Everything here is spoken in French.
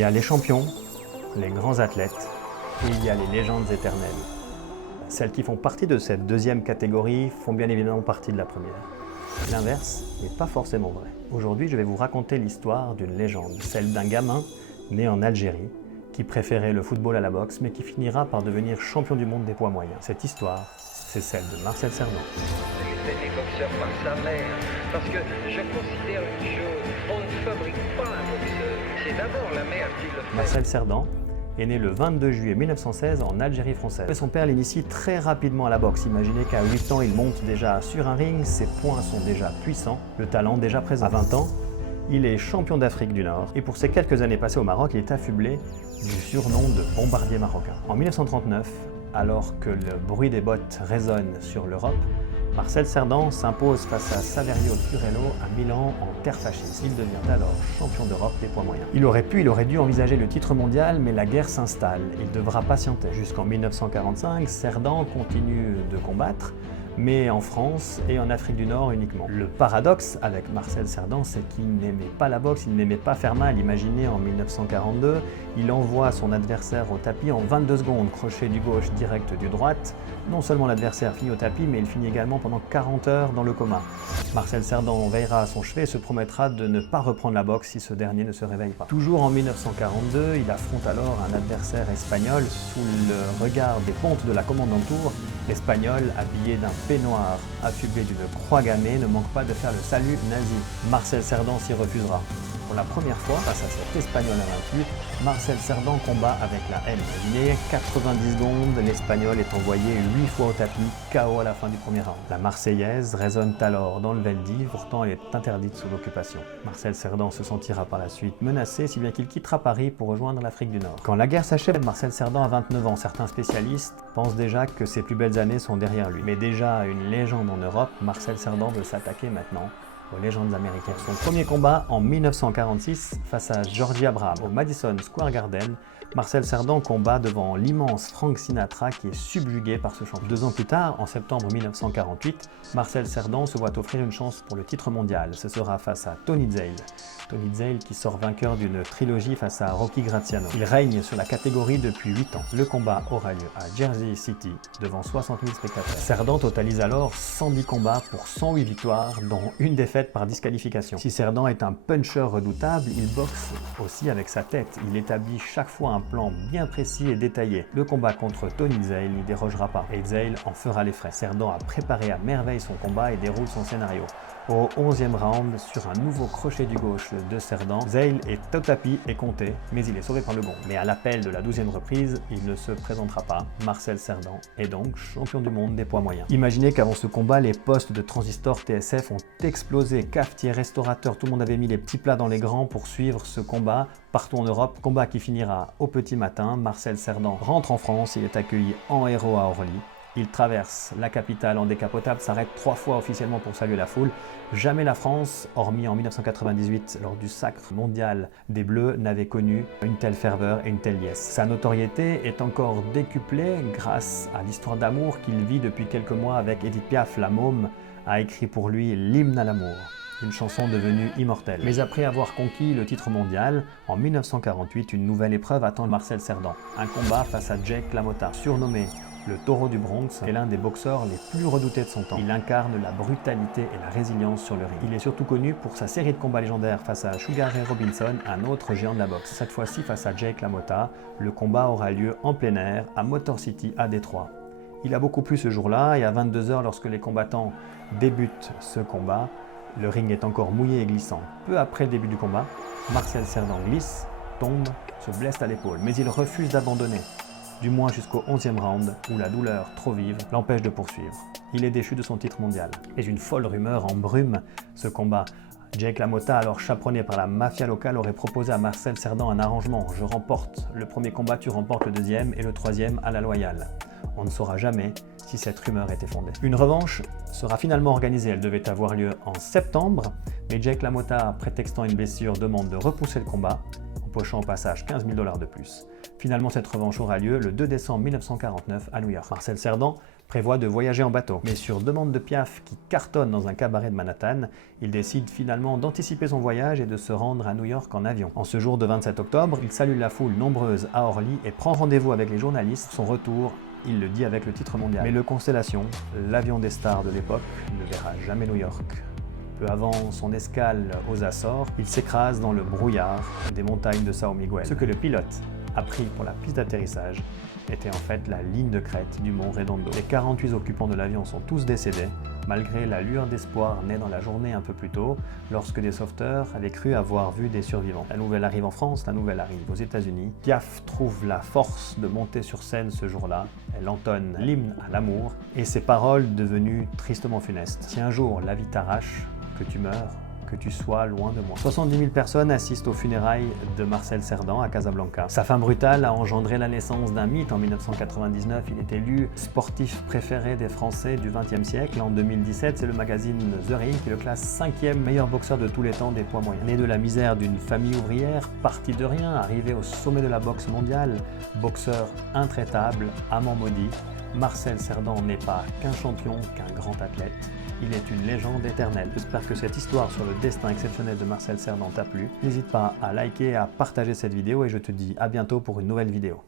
y a les champions, les grands athlètes, et il y a les légendes éternelles. Celles qui font partie de cette deuxième catégorie font bien évidemment partie de la première. L'inverse n'est pas forcément vrai. Aujourd'hui, je vais vous raconter l'histoire d'une légende, celle d'un gamin né en Algérie, qui préférait le football à la boxe, mais qui finira par devenir champion du monde des poids moyens. Cette histoire, c'est celle de Marcel Cerdan. Il était boxeur par sa mère, parce que je considère une chose, on ne fabrique pas un boxeur, c'est d'abord la mère qui le fait. Marcel Cerdan est né le 22 juillet 1916 en Algérie française. Son père l'initie très rapidement à la boxe. Imaginez qu'à 8 ans, il monte déjà sur un ring, ses poings sont déjà puissants, le talent déjà présent. À 20 ans, il est champion d'Afrique du Nord et pour ses quelques années passées au Maroc, il est affublé du surnom de bombardier marocain. En 1939, alors que le bruit des bottes résonne sur l'Europe, Marcel Cerdan s'impose face à Saverio Turello à Milan en terre fasciste. Il devient alors champion d'Europe des poids moyens. Il aurait dû envisager le titre mondial, mais la guerre s'installe. Il devra patienter. Jusqu'en 1945, Cerdan continue de combattre, mais en France et en Afrique du Nord uniquement. Le paradoxe avec Marcel Cerdan, c'est qu'il n'aimait pas la boxe, il n'aimait pas faire mal. Imaginez en 1942, il envoie son adversaire au tapis en 22 secondes, crochet du gauche, direct du droite. Non seulement l'adversaire finit au tapis, mais il finit également pendant 40 heures dans le coma. Marcel Cerdan veillera à son chevet et se promettra de ne pas reprendre la boxe si ce dernier ne se réveille pas. Toujours en 1942, il affronte alors un adversaire espagnol sous le regard des pontes de la commandanture. L'Espagnol, habillé d'un peignoir, affublé d'une croix gammée, ne manque pas de faire le salut nazi. Marcel Cerdan s'y refusera. Pour la première fois, face à cet Espagnol invaincu, Marcel Cerdan combat avec la haine. Imaginez, 90 secondes, l'Espagnol est envoyé 8 fois au tapis, KO à la fin du premier round. La Marseillaise résonne alors dans le Veldiv, pourtant elle est interdite sous l'occupation. Marcel Cerdan se sentira par la suite menacé, si bien qu'il quittera Paris pour rejoindre l'Afrique du Nord. Quand la guerre s'achève, Marcel Cerdan a 29 ans. Certains spécialistes pensent déjà que ses plus belles années sont derrière lui. Mais déjà une légende en Europe, Marcel Cerdan veut s'attaquer maintenant aux légendes américaines. Son premier combat en 1946 face à Georgie Abraham au Madison Square Garden, Marcel Cerdan combat devant l'immense Frank Sinatra qui est subjugué par ce champion. 2 ans plus tard, en septembre 1948, Marcel Cerdan se voit offrir une chance pour le titre mondial. Ce sera face à Tony Zale. Tony Zale qui sort vainqueur d'une trilogie face à Rocky Graziano. Il règne sur la catégorie depuis 8 ans. Le combat aura lieu à Jersey City devant 60 000 spectateurs. Cerdan totalise alors 110 combats pour 108 victoires, dont une défaite par disqualification. Si Cerdan est un puncher redoutable, il boxe aussi avec sa tête. Il établit chaque fois un plan bien précis et détaillé. Le combat contre Tony Zale n'y dérogera pas et Zale en fera les frais. Cerdan a préparé à merveille son combat et déroule son scénario. Au 11e round, sur un nouveau crochet du gauche de Cerdan, Zale est au tapis et compté, mais il est sauvé par le gong. Mais à l'appel de la 12e reprise, il ne se présentera pas. Marcel Cerdan est donc champion du monde des poids moyens. Imaginez qu'avant ce combat, les postes de transistor TSF ont explosé. Cafetiers, restaurateurs, tout le monde avait mis les petits plats dans les grands pour suivre ce combat partout en Europe. Combat qui finira au petit matin. Marcel Cerdan rentre en France, il est accueilli en héros à Orly. Il traverse la capitale en décapotable, s'arrête 3 fois officiellement pour saluer la foule. Jamais la France, hormis en 1998 lors du sacre mondial des Bleus, n'avait connu une telle ferveur et une telle liesse. Sa notoriété est encore décuplée grâce à l'histoire d'amour qu'il vit depuis quelques mois avec Edith Piaf. La môme a écrit pour lui l'hymne à l'amour, une chanson devenue immortelle. Mais après avoir conquis le titre mondial, en 1948, une nouvelle épreuve attend Marcel Cerdan. Un combat face à Jake LaMotta, surnommé le taureau du Bronx, est l'un des boxeurs les plus redoutés de son temps. Il incarne la brutalité et la résilience sur le ring. Il est surtout connu pour sa série de combats légendaires face à Sugar Ray Robinson, un autre géant de la boxe. Cette fois-ci face à Jake LaMotta, le combat aura lieu en plein air à Motor City à Détroit. Il a beaucoup plu ce jour-là et à 22 h lorsque les combattants débutent ce combat, le ring est encore mouillé et glissant. Peu après le début du combat, Marcel Cerdan glisse, tombe, se blesse à l'épaule, mais il refuse d'abandonner. Du moins jusqu'au 11e round, où la douleur trop vive l'empêche de poursuivre. Il est déchu de son titre mondial. Et une folle rumeur embrume ce combat. Jake LaMotta, alors chaperonné par la mafia locale, aurait proposé à Marcel Cerdan un arrangement. Je remporte le premier combat, tu remportes le deuxième, et le troisième à la loyale. On ne saura jamais si cette rumeur était fondée. Une revanche sera finalement organisée. Elle devait avoir lieu en septembre, mais Jake LaMotta, prétextant une blessure, demande de repousser le combat. empochant au passage 15 000 $ de plus. Finalement, cette revanche aura lieu le 2 décembre 1949 à New York. Marcel Cerdan prévoit de voyager en bateau, mais sur demande de Piaf qui cartonne dans un cabaret de Manhattan, il décide finalement d'anticiper son voyage et de se rendre à New York en avion. En ce jour de 27 octobre, il salue la foule nombreuse à Orly et prend rendez-vous avec les journalistes. Son retour, il le dit avec le titre mondial. Mais le Constellation, l'avion des stars de l'époque, ne verra jamais New York. Peu avant son escale aux Açores, il s'écrase dans le brouillard des montagnes de São Miguel. Ce que le pilote a pris pour la piste d'atterrissage était en fait la ligne de crête du mont Redondo. Les 48 occupants de l'avion sont tous décédés, malgré la lueur d'espoir née dans la journée un peu plus tôt, lorsque des sauveteurs avaient cru avoir vu des survivants. La nouvelle arrive en France, la nouvelle arrive aux États-Unis. Piaf trouve la force de monter sur scène ce jour-là. Elle entonne l'hymne à l'amour et ses paroles devenues tristement funestes. Si un jour la vie t'arrache, que tu meurs, que tu sois loin de moi. 70 000 personnes assistent aux funérailles de Marcel Cerdan à Casablanca. Sa fin brutale a engendré la naissance d'un mythe. En 1999, il est élu sportif préféré des Français du XXe siècle. En 2017, c'est le magazine The Ring qui le classe 5e meilleur boxeur de tous les temps des poids moyens. Né de la misère d'une famille ouvrière, parti de rien, arrivé au sommet de la boxe mondiale, boxeur intraitable, amant maudit, Marcel Cerdan n'est pas qu'un champion, qu'un grand athlète. Il est une légende éternelle. J'espère que cette histoire sur le destin exceptionnel de Marcel Cerdan t'a plu. N'hésite pas à liker et à partager cette vidéo et je te dis à bientôt pour une nouvelle vidéo.